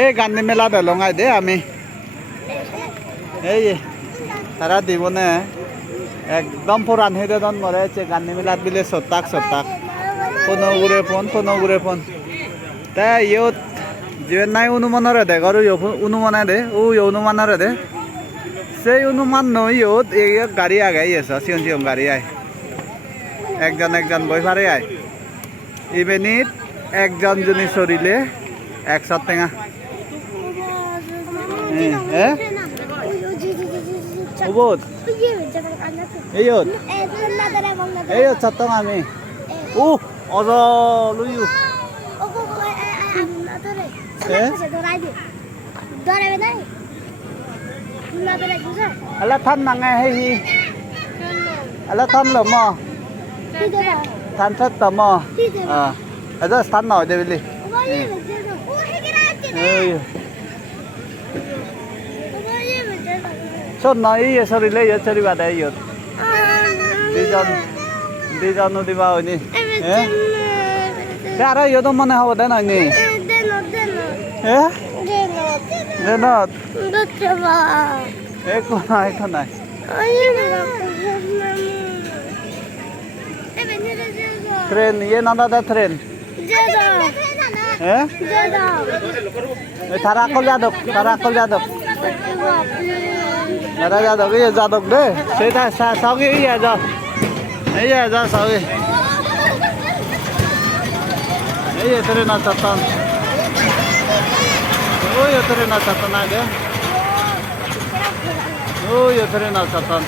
এই গান্ধী মেলা বেলঙাই দে আমি এই তারা দিব নে একদম পুরান হেদে দন মরে গান্ধী মেলাত বিলে সত্তাক পনগুরে ফোন তাই ইয়ত জীবন নাই অনুমানরে দে গরু অনুমানে দে ও অনুমানরে দে সেই অনুমান নই ইয়ত এই গাড়ি আগাই আছে সিয়ন গাড়ি আয় একজন বই পারে আয় ইভেনিট একজন জনী চরিলে 100 টেঙা উবত এই চাতং আমি অজ লুইউ আলা থান নাঙে হি আলা থান লম থান থাত তম আদা স্থান নয় দে বিলি চোন নয় চৰিলে ইয়ত চৰিবা দে ইয়ত দুজন দিবা হয়নি আৰু ইয়ত মানে হ'ব দে নহয় নি দেনত একো নাই ট্রেন ইয়ে নাদা দে ট্রেন তারা আকল যাদব এই যাদব দে সেটা সাউকে ইয়ে যা সাউকে এই ট্রেন চাতন ওই ট্রেন চাতন আগে ওই train চাতন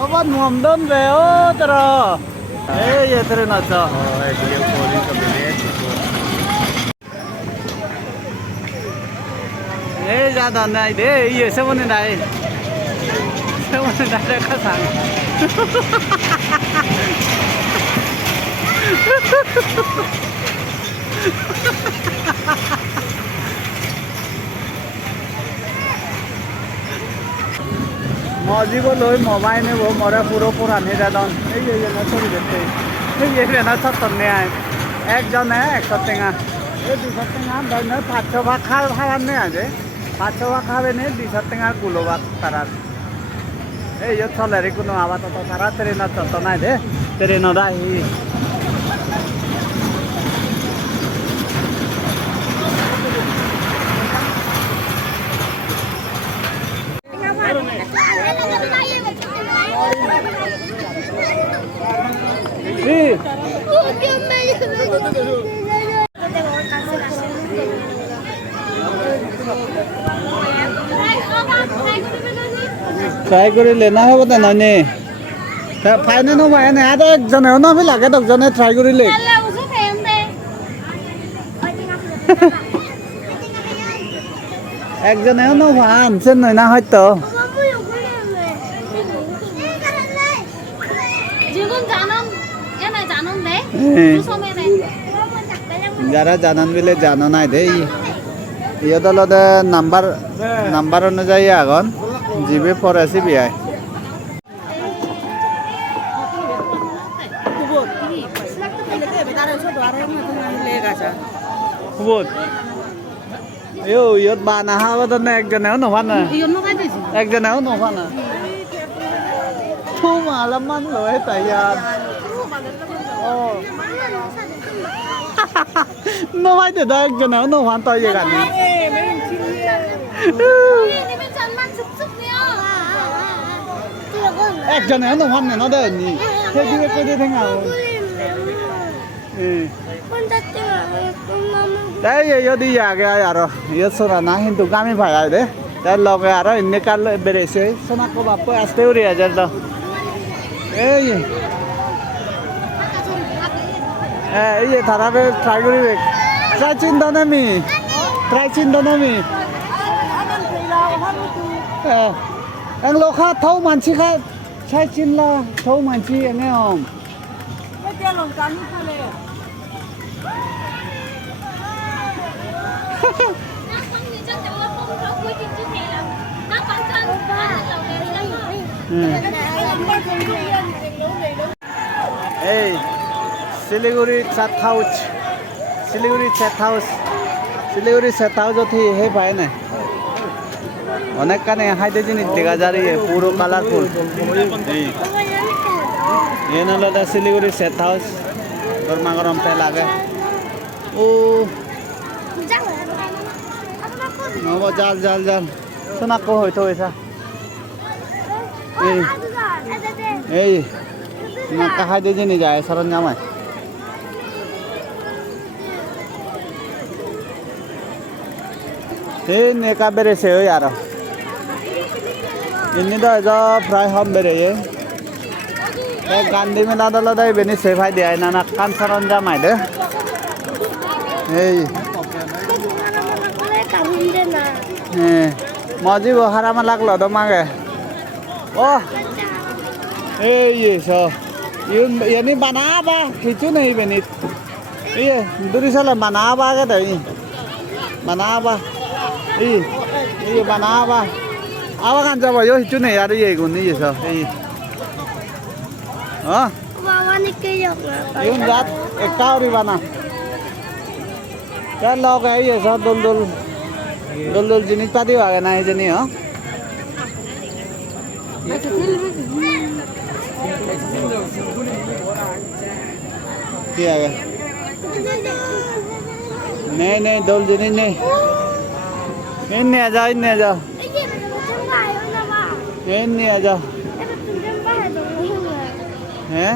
Obat muamdan be o tera. Ye tere nacha. Dia calling ke bilik. Jada nai de ye semone nai. Semone nai ka sang. Mojib লই মোবাইল নেব মরে পুরো পুরান হেদা দন এই যে না চলি যেতে এই যে না সত্তর নে একজনে 100 টেঙা এই 200 টেঙা দইনে 500 ভাগ খাওয়ার নে আছে 500 ভাগ খাবে নে 200 টেঙা গুলো ভাত তারার এই যে চলে রে কোনো আবাত তো তারা তেরে না চত নাই দে তেরে না দাই ট্রাই কৰিলে না হ'ব তে ননে ফাইনে নো ভাই না আদা একজনে না আমি লাগে দকজনে ট্রাই কৰিলে একজনে নো ভান সেন নয় না হয়তো যারা জানান বিলে জানো নাই দে ইয়দলতে নাম্বার অনুযায়ী আগন জিবে পড়াছি বিয়ায় ইয়ত বা নাহা একজনেও নভানা একজনেও নভানা মালামান লয় তাই নভাই দে একজনেও নভান তই গানি একজনেও নভান নে নদে নি সেই দিবে কই দে থেঙা তাই যদি আগে আর ইয়ে সোনা না কিন্তু গামি ভাই দে তাই লগে আর এনে কাল বেড়েছে সোনাকো বাপ আসতে উড়ে হাজার তো এই এই তারাবে ট্রাই করিবে ট্রাই চিন্তা নামি এং লোখা থৌ মানসি খা চাই চিনলা থৌ মানসি এনে হম এই Siliguri chaat house Siliguri set house Siliguri set হাউসত সেই পায় নাই অনেক কানে হাইতে জিনিস দেখা যায় পুরো কালারফুল এই নলদা শিলিগুড়ি সেট হাউস গরমা গরম চাই লাগে ও নব জাল জাল জাল সোনাকো হয়তো হয়েছা এই নাকা হাইতে জিনিস যায় সরঞ্জামায় এই নেকা বেড়েছে ওই আরো ini dah aja fry ham bere ye gandhi mela dala dai beni sefai dia nana kan saranjam ai de ei maji bo harama laglo do mage oh ei so ini bana ba hichu nahi beni ye duri sala bana ba ga dai bana ba ei bana ba awa kan jaba yo hichu nahi ar ye gun ni so ei ha Bawa ni ke yok na. yun jat ekauri bana ya log ai ye so dul dul jinis pati wa na ei jeni ha কি আগে नहीं नहीं दौल जिनिस नहीं इन्ने आ जाओ इन्ने आ जाओ इन्ने आ जाओ हैं